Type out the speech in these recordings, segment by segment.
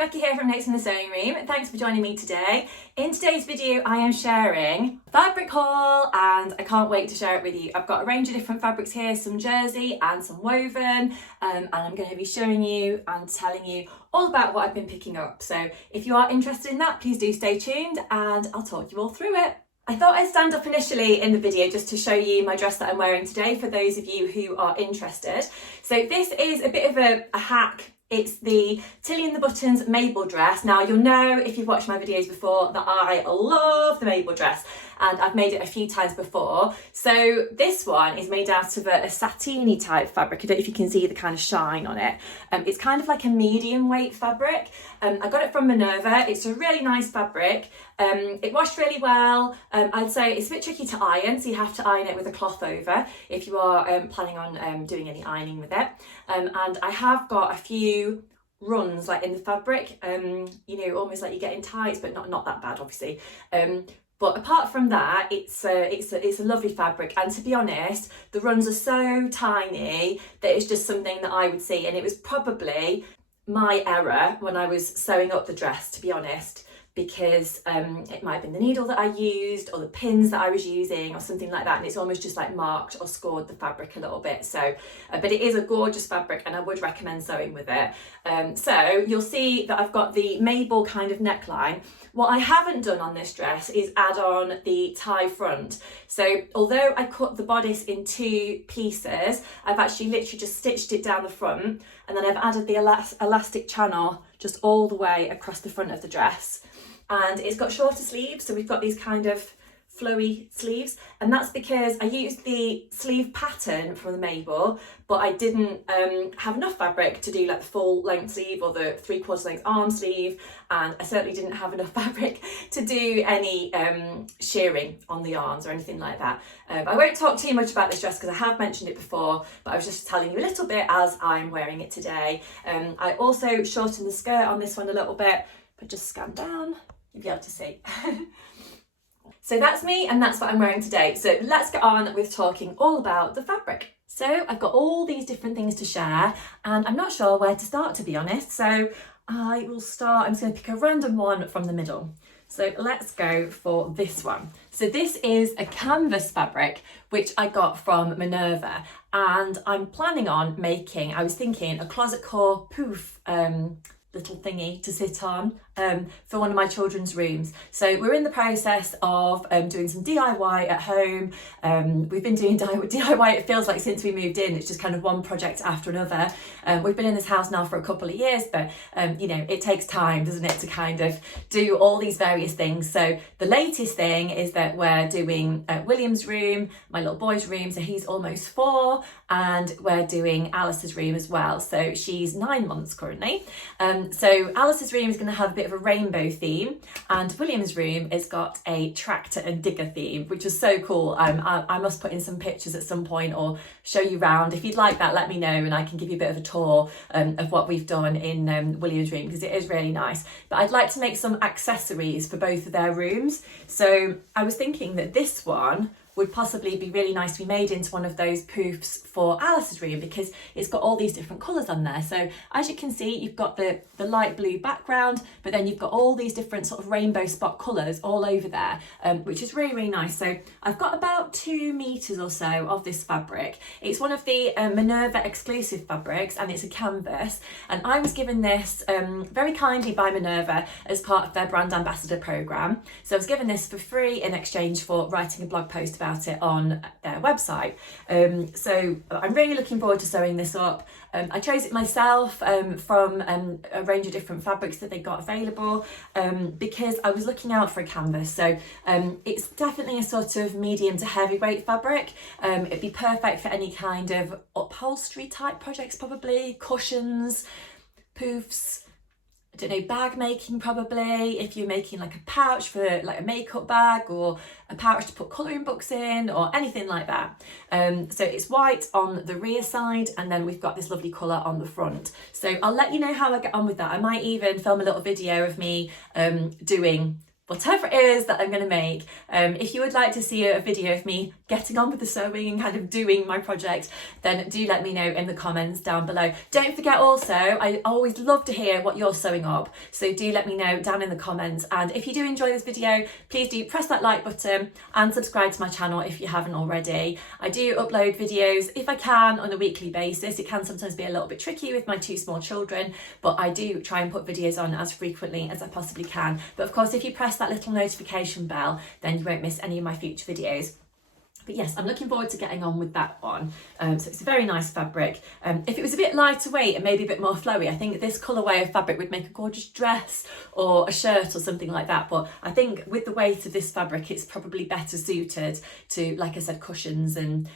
Becky here from Notes in the Sewing Room. Thanks for joining me today. In today's video I am sharing a fabric haul and I can't wait to share it with you. I've got a range of different fabrics here, some jersey and some woven, and I'm going to be showing you and telling you all about what I've been picking up. So if you are interested in that, please do stay tuned and I'll talk you all through it. I thought I'd stand up initially in the video just to show you my dress that I'm wearing today for those of you who are interested. So this is a bit of a hack. It's the Tilly and the Buttons Mabel dress. Now you'll know if you've watched my videos before that I love the Mabel dress and I've made it a few times before. So this one is made out of a satiny type fabric. I don't know if you can see the kind of shine on it. It's kind of like a medium weight fabric. I got it from Minerva. It's a really nice fabric. It washed really well. I'd say it's a bit tricky to iron, so you have to iron it with a cloth over if you are planning on doing any ironing with it. And I have got a few runs like in the fabric, you know, almost like you're getting tights, but not that bad, obviously. But apart from that, it's a lovely fabric, and to be honest, the runs are so tiny that it's just something that I would see, and it was probably my error when I was sewing up the dress, to be honest, because it might have been the needle that I used or the pins that I was using or something like that, and it's almost just like marked or scored the fabric a little bit. So but it is a gorgeous fabric and I would recommend sewing with it. So you'll see that I've got the Mabel kind of neckline. What I haven't done on this dress is add on the tie front. So although I cut the bodice in two pieces, I've actually literally just stitched it down the front, and then I've added the elastic channel just all the way across the front of the dress. And it's got shorter sleeves, so we've got these kind of flowy sleeves, and that's because I used the sleeve pattern from the Mabel, but I didn't have enough fabric to do like the full length sleeve or the 3/4 length arm sleeve, and I certainly didn't have enough fabric to do any shearing on the arms or anything like that. I won't talk too much about this dress because I have mentioned it before, but I was just telling you a little bit as I'm wearing it today. I also shortened the skirt on this one a little bit, but just scan down, you'll be able to see. So that's me and that's what I'm wearing today. So let's get on with talking all about the fabric. So I've got all these different things to share and I'm not sure where to start, to be honest. So I will start, I'm just going to pick a random one from the middle. So let's go for this one. So this is a canvas fabric, which I got from Minerva, and I'm planning on making, I was thinking, a closet core poof little thingy to sit on for one of my children's rooms. So we're in the process of doing some DIY at home. We've been doing DIY, it feels like since we moved in, it's just kind of one project after another. We've been in this house now for a couple of years, but you know, it takes time, doesn't it, to kind of do all these various things. So the latest thing is that we're doing William's room, my little boy's room, so he's almost 4, and we're doing Alice's room as well. So she's 9 months currently. So Alice's room is going to have a bit of a rainbow theme, and William's room has got a tractor and digger theme, which is so cool. I must put in some pictures at some point or show you round. If you'd like that, let me know and I can give you a bit of a tour of what we've done in William's room, because it is really nice. But I'd like to make some accessories for both of their rooms. So I was thinking that this one would possibly be really nice to be made into one of those poofs for Alice's room, because it's got all these different colours on there. So as you can see, you've got the light blue background, but then you've got all these different sort of rainbow spot colours all over there, which is really, really nice. So I've got about 2 meters or so of this fabric. It's one of the Minerva exclusive fabrics, and it's a canvas. And I was given this very kindly by Minerva as part of their brand ambassador programme. So I was given this for free in exchange for writing a blog post about it on their website. So I'm really looking forward to sewing this up. I chose it myself from a range of different fabrics that they got available, because I was looking out for a canvas. So it's definitely a sort of medium to heavyweight fabric. It'd be perfect for any kind of upholstery type projects, probably cushions, poofs, I don't know, bag making probably, if you're making like a pouch for like a makeup bag or a pouch to put colouring books in or anything like that. So it's white on the rear side, and then we've got this lovely colour on the front. So I'll let you know how I get on with that. I might even film a little video of me doing whatever it is that I'm going to make. If you would like to see a video of me getting on with the sewing and kind of doing my project, then do let me know in the comments down below. Don't forget also, I always love to hear what you're sewing up, so do let me know down in the comments. And if you do enjoy this video, please do press that like button and subscribe to my channel if you haven't already. I do upload videos if I can on a weekly basis. It can sometimes be a little bit tricky with my 2 small children, but I do try and put videos on as frequently as I possibly can. But of course, if you press that little notification bell, then you won't miss any of my future videos. But yes, I'm looking forward to getting on with that one. So it's a very nice fabric. If it was a bit lighter weight and maybe a bit more flowy, I think this colourway of fabric would make a gorgeous dress or a shirt or something like that. But I think with the weight of this fabric, it's probably better suited to, like I said, cushions and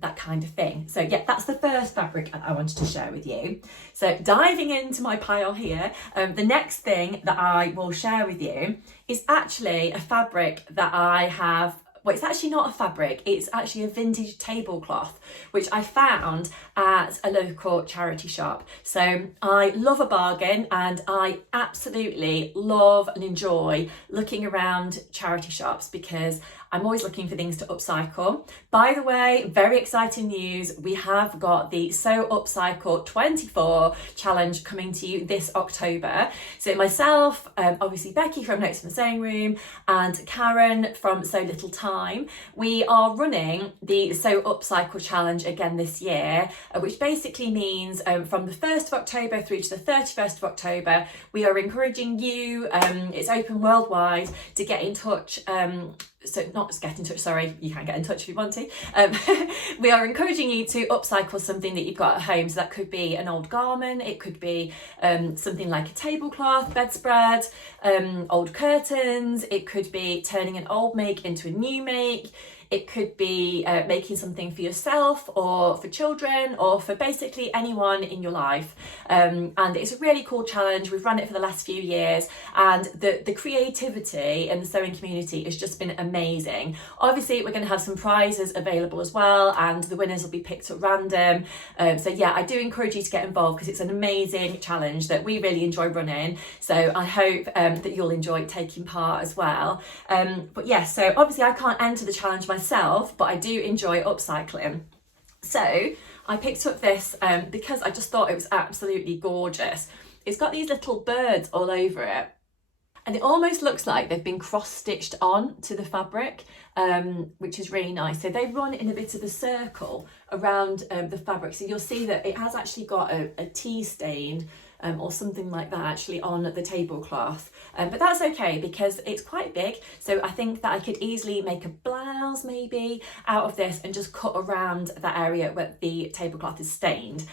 that kind of thing. So yeah, that's the first fabric I wanted to share with you. So diving into my pile here, the next thing that I will share with you is actually a fabric that I have. Well, it's actually not a fabric, it's actually a vintage tablecloth, which I found at a local charity shop. So I love a bargain, and I absolutely love and enjoy looking around charity shops because I'm always looking for things to upcycle. By the way, very exciting news. We have got the Sew Upcycle 24 challenge coming to you this October. So myself, obviously Becky from Notes from the Sewing Room, and Karen from So Little Time, we are running the Sew Upcycle challenge again this year, which basically means from the 1st of October through to the 31st of October, we are encouraging you, it's open worldwide, to get in touch. So not just get in touch, sorry, you can get in touch if you want to. We are encouraging you to upcycle something that you've got at home. So that could be an old garment, it could be something like a tablecloth, bedspread, old curtains, it could be turning an old make into a new make. It could be making something for yourself or for children or for basically anyone in your life. And it's a really cool challenge. We've run it for the last few years, and the creativity in the sewing community has just been amazing. Obviously, we're going to have some prizes available as well, and the winners will be picked at random. So yeah, I do encourage you to get involved because it's an amazing challenge that we really enjoy running. So I hope that you'll enjoy taking part as well. But yeah, so obviously I can't enter the challenge myself, but I do enjoy upcycling. So I picked up this because I just thought it was absolutely gorgeous. It's got these little birds all over it, and it almost looks like they've been cross-stitched on to the fabric, which is really nice. So they run in a bit of a circle around the fabric. So you'll see that it has actually got a tea stain or something like that actually on the tablecloth, but that's okay because it's quite big, so I think that I could easily make a blouse maybe out of this and just cut around that area where the tablecloth is stained.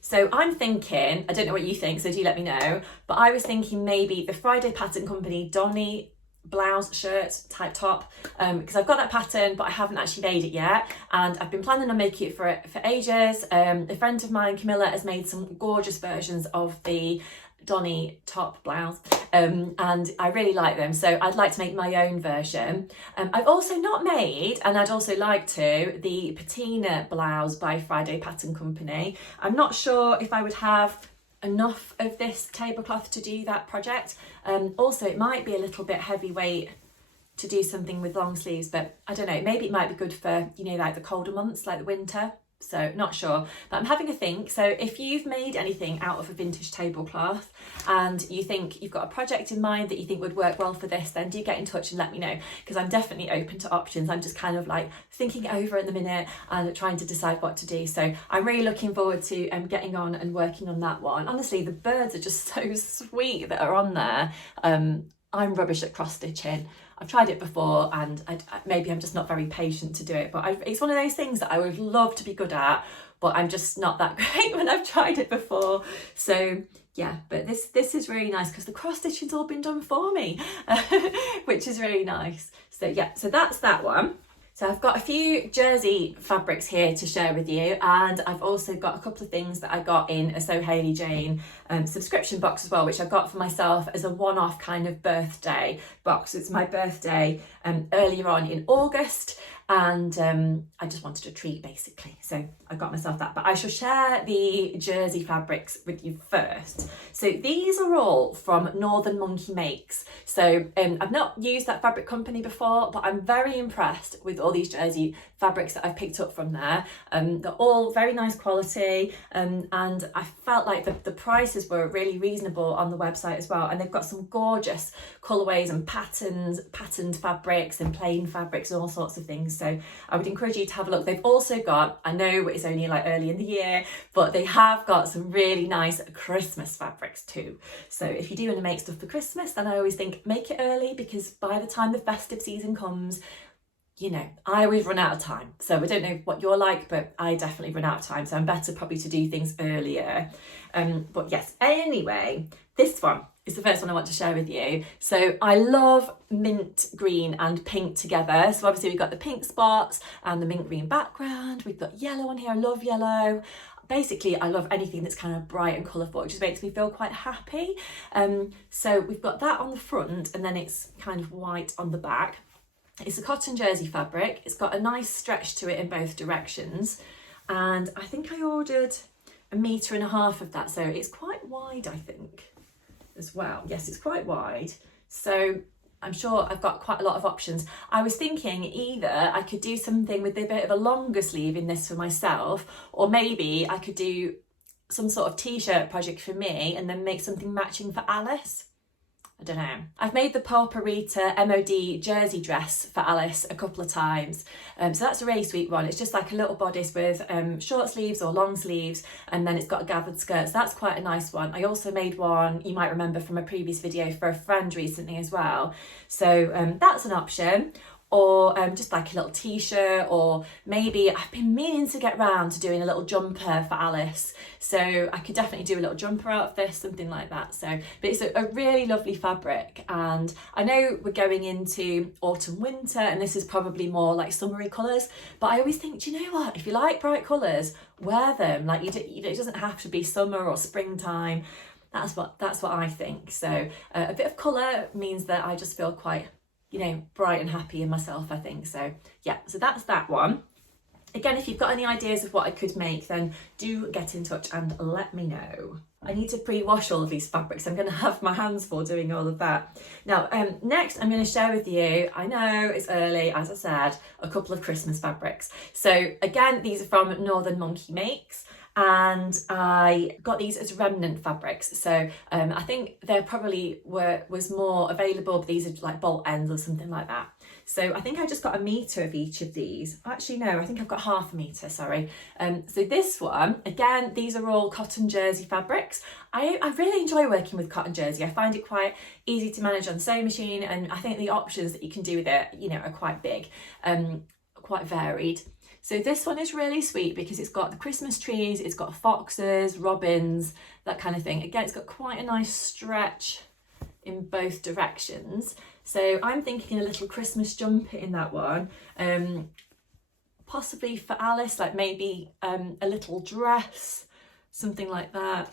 So I'm thinking, I don't know what you think, so do let me know, but I was thinking maybe the Friday Pattern Company Donny blouse shirt type top, because I've got that pattern but I haven't actually made it yet, and I've been planning on making it for ages. A friend of mine, Camilla, has made some gorgeous versions of the Donny top blouse, and I really like them, so I'd like to make my own version. I've also not made, and I'd also like to, the patina blouse by Friday Pattern Company. I'm not sure if I would have enough of this tablecloth to do that project. Also, it might be a little bit heavyweight to do something with long sleeves, but I don't know, maybe it might be good for, you know, like the colder months, like the winter. So not sure, but I'm having a think. So if you've made anything out of a vintage tablecloth and you think you've got a project in mind that you think would work well for this, then do get in touch and let me know, because I'm definitely open to options. I'm just kind of like thinking it over at the minute and trying to decide what to do. So I'm really looking forward to getting on and working on that one. Honestly, the birds are just so sweet that are on there. I'm rubbish at cross stitching. I've tried it before, and maybe I'm just not very patient to do it, but it's one of those things that I would love to be good at, but I'm just not that great when I've tried it before. So yeah, but this is really nice because the cross stitching's all been done for me, which is really nice. So yeah, so that's that one. So I've got a few jersey fabrics here to share with you, and I've also got a couple of things that I got in a So Hayley Jane subscription box as well, which I got for myself as a one-off kind of birthday box. It's my birthday earlier on in August, and I just wanted a treat basically, so I got myself that. But I shall share the jersey fabrics with you first. So these are all from Northern Monkey Makes. So I've not used that fabric company before, but I'm very impressed with all these jersey fabrics that I've picked up from there. They're all very nice quality, and I felt like the prices were really reasonable on the website as well, and they've got some gorgeous colourways and patterned fabrics and plain fabrics and all sorts of things. So I would encourage you to have a look. They've also got, I know it's only like early in the year, but they have got some really nice Christmas fabrics too. So if you do want to make stuff for Christmas, then I always think make it early, because by the time the festive season comes, you know, I always run out of time. So I don't know what you're like, but I definitely run out of time. So I'm better probably to do things earlier. But yes, anyway, this one is the first one I want to share with you. So I love mint green and pink together. So obviously we've got the pink spots and the mint green background. We've got yellow on here. I love yellow. Basically, I love anything that's kind of bright and colourful. It just makes me feel quite happy. So we've got that on the front, and then it's kind of white on the back. It's a cotton jersey fabric. It's got a nice stretch to it in both directions. And I think I ordered 1.5 meters of that. So it's quite wide, I think, as well. Yes, it's quite wide. So I'm sure I've got quite a lot of options. I was thinking either I could do something with a bit of a longer sleeve in this for myself, or maybe I could do some sort of t-shirt project for me and then make something matching for Alice. I don't know. I've made the Paparita MOD jersey dress for Alice a couple of times. So that's a really sweet one. It's just like a little bodice with short sleeves or long sleeves, and then it's got a gathered skirt. So that's quite a nice one. I also made one, you might remember from a previous video, for a friend recently as well. So that's an option. Or just like a little t-shirt, or maybe I've been meaning to get round to doing a little jumper for Alice, so I could definitely do a little jumper out of this, something like that. So, but it's a really lovely fabric, and I know we're going into autumn winter and this is probably more like summery colours, but I always think, do you know what, if you like bright colours, wear them. Like it doesn't have to be summer or springtime. That's what I think. So a bit of colour means that I just feel quite, you know, bright and happy in myself, I think. So yeah, so that's that one. Again, if you've got any ideas of what I could make, then do get in touch and let me know. I need to pre-wash all of these fabrics. I'm going to have my hands full doing all of that. Now, next I'm going to share with you, I know it's early, as I said, a couple of Christmas fabrics. So again, these are from Northern Monkey Makes, and I got these as remnant fabrics. So I think there probably was more available, but these are like bolt ends or something like that. So I think I just got 1 meter of each of these. Actually, no, I think I've got 0.5 meter, sorry. So this one, again, these are all cotton jersey fabrics. I really enjoy working with cotton jersey. I find it quite easy to manage on the sewing machine, and I think the options that you can do with it, you know, are quite big, quite varied. So this one is really sweet because it's got the Christmas trees, it's got foxes, robins, that kind of thing. Again, it's got quite a nice stretch in both directions. So I'm thinking a little Christmas jumper in that one, possibly for Alice, like maybe a little dress, something like that.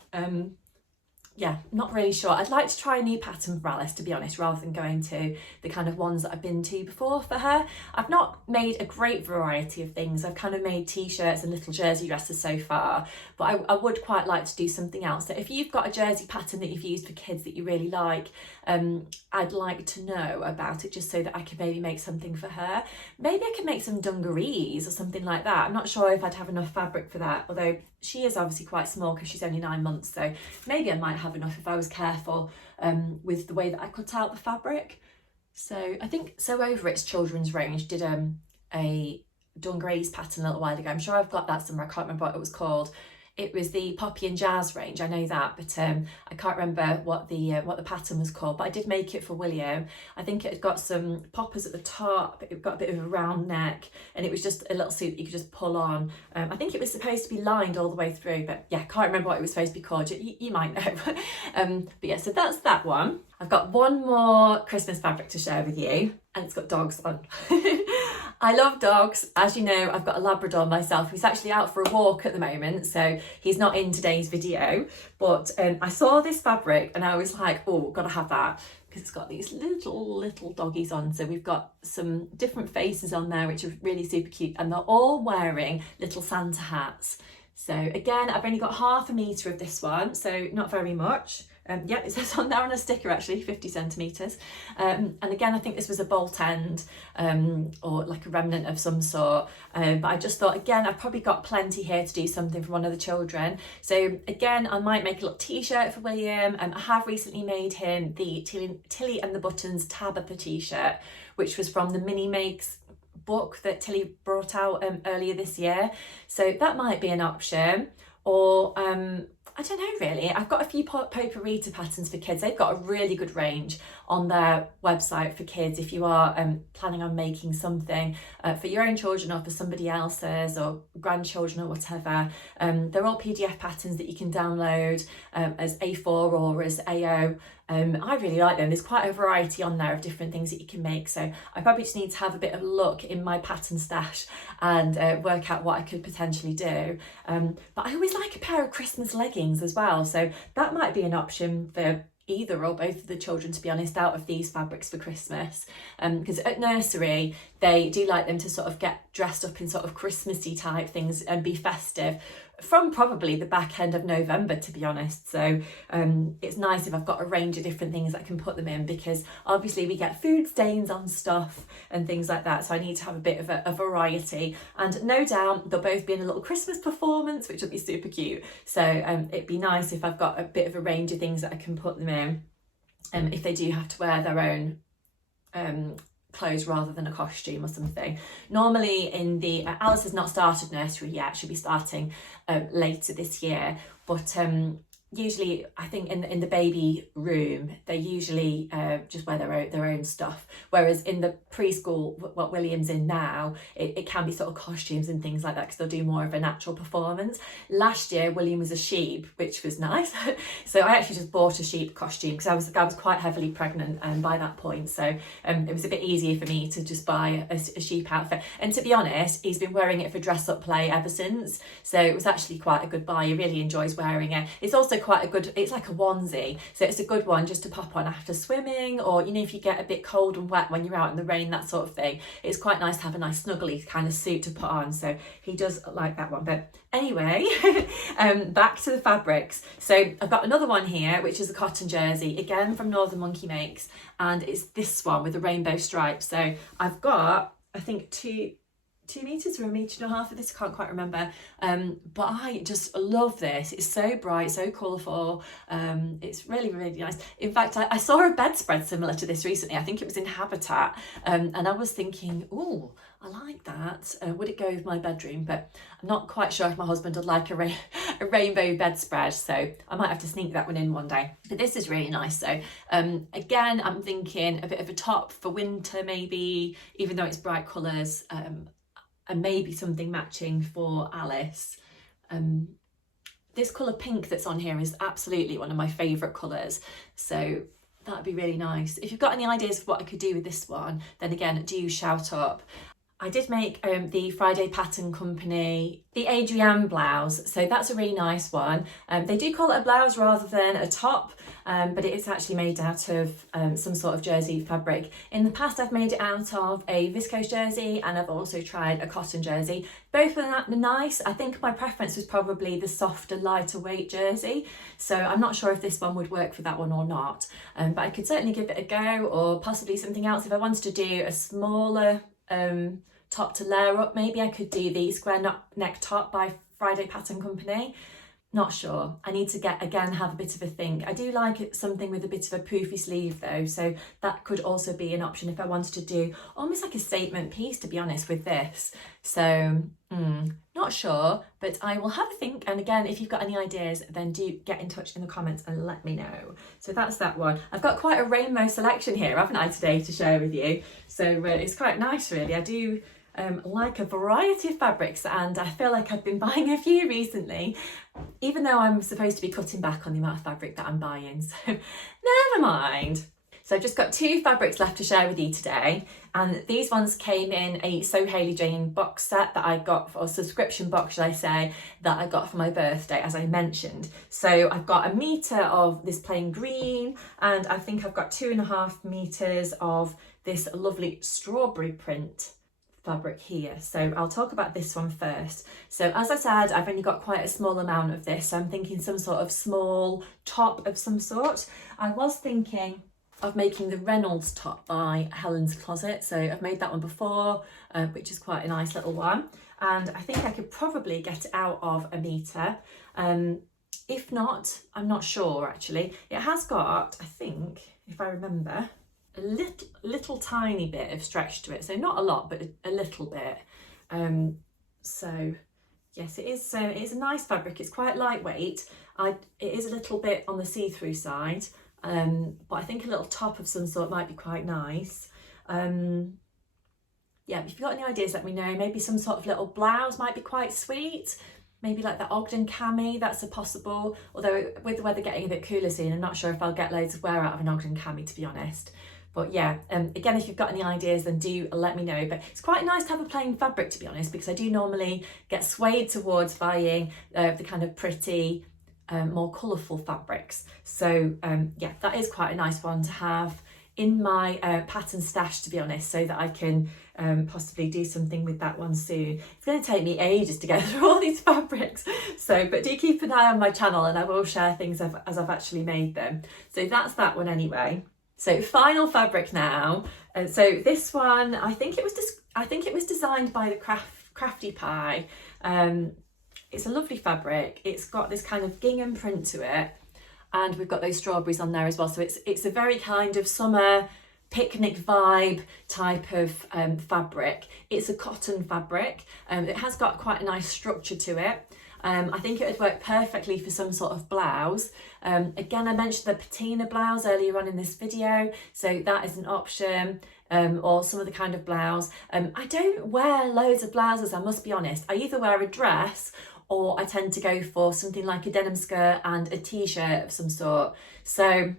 Yeah, not really sure. I'd like to try a new pattern for Alice, to be honest, rather than going to the kind of ones that I've been to before for her. I've not made a great variety of things. I've kind of made t-shirts and little jersey dresses so far, but I would quite like to do something else. So if you've got a jersey pattern that you've used for kids that you really like, I'd like to know about it, just so that I could maybe make something for her. Maybe I could make some dungarees or something like that. I'm not sure if I'd have enough fabric for that, although she is obviously quite small because she's only 9 months, so maybe I might have enough if I was careful with the way that I cut out the fabric. So I think Sew Over It's children's range did a dungarees pattern a little while ago. I'm sure I've got that somewhere. I can't remember what it was called. It was the Poppy and Jazz range, I know that, but I can't remember what the pattern was called, but I did make it for William. I think it had got some poppers at the top, it got a bit of a round neck, and it was just a little suit that you could just pull on. I think it was supposed to be lined all the way through, but yeah, can't remember what it was supposed to be called. You might know. But yeah, so that's that one. I've got one more Christmas fabric to share with you, and it's got dogs on. I love dogs. As you know, I've got a Labrador myself who's actually out for a walk at the moment, so he's not in today's video. But I saw this fabric and I was like, oh, gotta have that, because it's got these little doggies on. So we've got some different faces on there, which are really super cute, and they're all wearing little Santa hats. So again, I've only got ½ metre of this one, so not very much. Yeah, it says on there on a sticker actually, 50 centimetres. And again, I think this was a bolt end or like a remnant of some sort. But I just thought, again, I've probably got plenty here to do something for one of the children. So again, I might make a little t-shirt for William. I have recently made him the Tilly and the Buttons Tabitha t-shirt, which was from the Mini Makes book that Tilly brought out earlier this year. So that might be an option. Or I don't know really. I've got a few Poparita patterns for kids. They've got a really good range on their website for kids if you are planning on making something for your own children or for somebody else's or grandchildren or whatever. They're all PDF patterns that you can download as A4 or as AO. I really like them. There's quite a variety on there of different things that you can make. So I probably just need to have a bit of a look in my pattern stash and work out what I could potentially do. But I always like a pair of Christmas leggings as well. So that might be an option for either or both of the children, to be honest, out of these fabrics for Christmas. Because at nursery, they do like them to sort of get dressed up in sort of Christmassy type things and be festive from probably the back end of November, to be honest. So it's nice if I've got a range of different things I can put them in, because obviously we get food stains on stuff and things like that. So I need to have a bit of a variety, and no doubt they'll both be in a little Christmas performance, which will be super cute. So it'd be nice if I've got a bit of a range of things that I can put them in, if they do have to wear their own clothes rather than a costume or something. Normally in the Alice has not started nursery yet, she'll be starting later this year, but usually I think in the baby room they usually just wear their own stuff, whereas in the preschool, what William's in now, it can be sort of costumes and things like that, because they'll do more of a natural performance. Last year William was a sheep, which was nice. So I actually just bought a sheep costume because I was quite heavily pregnant by that point, so it was a bit easier for me to just buy a sheep outfit. And to be honest, he's been wearing it for dress up play ever since, so it was actually quite a good buy. He really enjoys wearing it. It's also quite a good, it's like a onesie, so it's a good one just to pop on after swimming, or you know, if you get a bit cold and wet when you're out in the rain, that sort of thing. It's quite nice to have a nice snuggly kind of suit to put on, so he does like that one. But anyway, back to the fabrics. So I've got another one here, which is a cotton jersey, again from Northern Monkey Makes, and it's this one with the rainbow stripes. So I've got, I think, 2 meters or 1.5 meters of this, I can't quite remember, but I just love this. It's so bright, so colourful. It's really nice. In fact, I saw a bedspread similar to this recently. I think it was in Habitat, and I was thinking, oh, I like that. Would it go with my bedroom? But I'm not quite sure if my husband would like a rainbow bedspread, so I might have to sneak that one in one day. But this is really nice. So again, I'm thinking a bit of a top for winter maybe, even though it's bright colours, and maybe something matching for Alice. This colour pink that's on here is absolutely one of my favourite colours, so that'd be really nice. If you've got any ideas of what I could do with this one, then again, do shout up. I did make the Friday Pattern Company, the Adrienne blouse, so that's a really nice one. They do call it a blouse rather than a top, but it is actually made out of some sort of jersey fabric. In the past, I've made it out of a viscose jersey, and I've also tried a cotton jersey. Both are nice. I think my preference was probably the softer, lighter weight jersey, so I'm not sure if this one would work for that one or not, but I could certainly give it a go, or possibly something else. If I wanted to do a smaller top to layer up, maybe I could do the square neck top by Friday Pattern Company. Not sure. I need to have a bit of a think. I do like it, something with a bit of a poofy sleeve though, so that could also be an option if I wanted to do almost like a statement piece, to be honest, with this. So not sure, but I will have a think, and again, if you've got any ideas, then do get in touch in the comments and let me know. So that's that one. I've got quite a rainbow selection here, haven't I, today to share with you, so it's quite nice really. I do like a variety of fabrics, and I feel like I've been buying a few recently, even though I'm supposed to be cutting back on the amount of fabric that I'm buying, so never mind. So I've just got 2 fabrics left to share with you today, and these ones came in a So Hayley Jane box set that I got, or subscription box should I say, that I got for my birthday, as I mentioned. So I've got 1 metre of this plain green, and I think I've got 2.5 metres of this lovely strawberry print fabric here. So I'll talk about this one first. So as I said, I've only got quite a small amount of this, so I'm thinking some sort of small top of some sort. I was thinking of making the Reynolds top by Helen's Closet. So I've made that one before, which is quite a nice little one. And I think I could probably get it out of 1 metre. If not, I'm not sure actually. It has got, I think, if I remember, a little tiny bit of stretch to it. So not a lot, but a little bit. So yes, it's a nice fabric. It's quite lightweight. It is a little bit on the see-through side. But I think a little top of some sort might be quite nice. Yeah, if you've got any ideas, let me know. Maybe some sort of little blouse might be quite sweet. Maybe like the Ogden cami, that's a possible. Although with the weather getting a bit cooler soon, I'm not sure if I'll get loads of wear out of an Ogden cami, to be honest. But yeah, again, if you've got any ideas, then do let me know. But it's quite nice to have a plain fabric, to be honest, because I do normally get swayed towards buying the kind of pretty, more colourful fabrics. So yeah, that is quite a nice one to have in my pattern stash, to be honest, so that I can possibly do something with that one soon. It's going to take me ages to get through all these fabrics, so but do keep an eye on my channel and I will share things as I've actually made them. So that's that one anyway. So final fabric now. So this one, I think it was designed by the Crafty Pie. It's a lovely fabric. It's got this kind of gingham print to it, and we've got those strawberries on there as well. So it's a very kind of summer picnic vibe type of fabric. It's a cotton fabric. It has got quite a nice structure to it. I think it would work perfectly for some sort of blouse. Again, I mentioned the patina blouse earlier on in this video, so that is an option. Or some other kind of blouse. I don't wear loads of blouses, I must be honest. I either wear a dress or I tend to go for something like a denim skirt and a t-shirt of some sort. So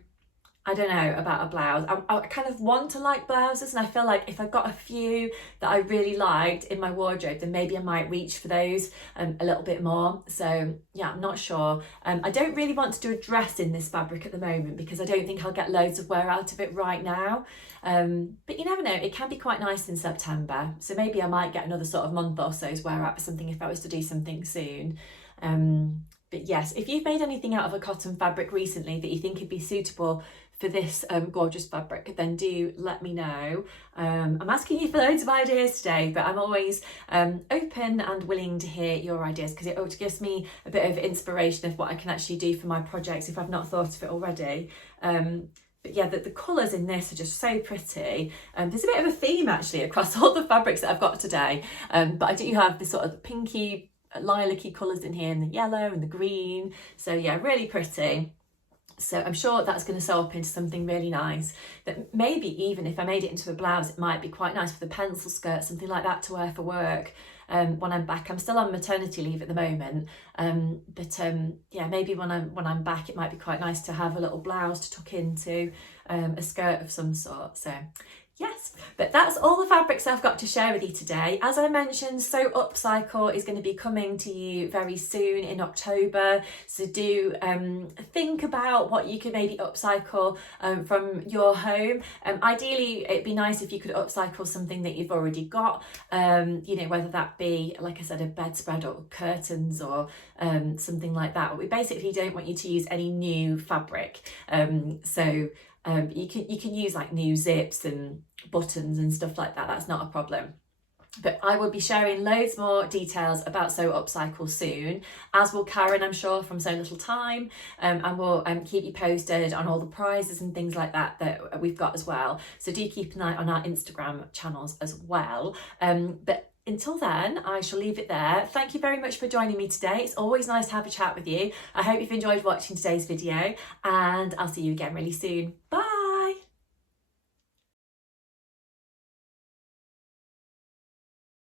I don't know about a blouse. I kind of want to like blouses, and I feel like if I got a few that I really liked in my wardrobe, then maybe I might reach for those a little bit more. So yeah, I'm not sure. I don't really want to do a dress in this fabric at the moment because I don't think I'll get loads of wear out of it right now. But you never know, it can be quite nice in September. So maybe I might get another sort of month or so's wear out for something if I was to do something soon. But yes, if you've made anything out of a cotton fabric recently that you think would be suitable for this gorgeous fabric, then do let me know. I'm asking you for loads of ideas today, but I'm always open and willing to hear your ideas because it gives me a bit of inspiration of what I can actually do for my projects if I've not thought of it already. But yeah, the colours in this are just so pretty. There's a bit of a theme actually across all the fabrics that I've got today, but I do have this sort of pinky, lilac-y colours in here, and the yellow and the green. So yeah, really pretty. So I'm sure that's going to sew up into something really nice, that maybe even if I made it into a blouse, it might be quite nice with a pencil skirt, something like that to wear for work when I'm back. I'm still on maternity leave at the moment, but yeah, maybe when I'm back, it might be quite nice to have a little blouse to tuck into a skirt of some sort. So yes, but that's all the fabrics I've got to share with you today. As I mentioned, So Upcycle is going to be coming to you very soon in October. So do think about what you could maybe upcycle from your home. Ideally, it'd be nice if you could upcycle something that you've already got, you know, whether that be, like I said, a bedspread or curtains or something like that. But we basically don't want you to use any new fabric. You can use like new zips and buttons and stuff like that. That's not a problem. But I will be sharing loads more details about So Upcycle soon, as will Karen, I'm sure, from So Little Time, and we'll keep you posted on all the prizes and things like that that we've got as well. So do keep an eye on our Instagram channels as well. But until then, I shall leave it there. Thank you very much for joining me today. It's always nice to have a chat with you. I hope you've enjoyed watching today's video, and I'll see you again really soon. Bye.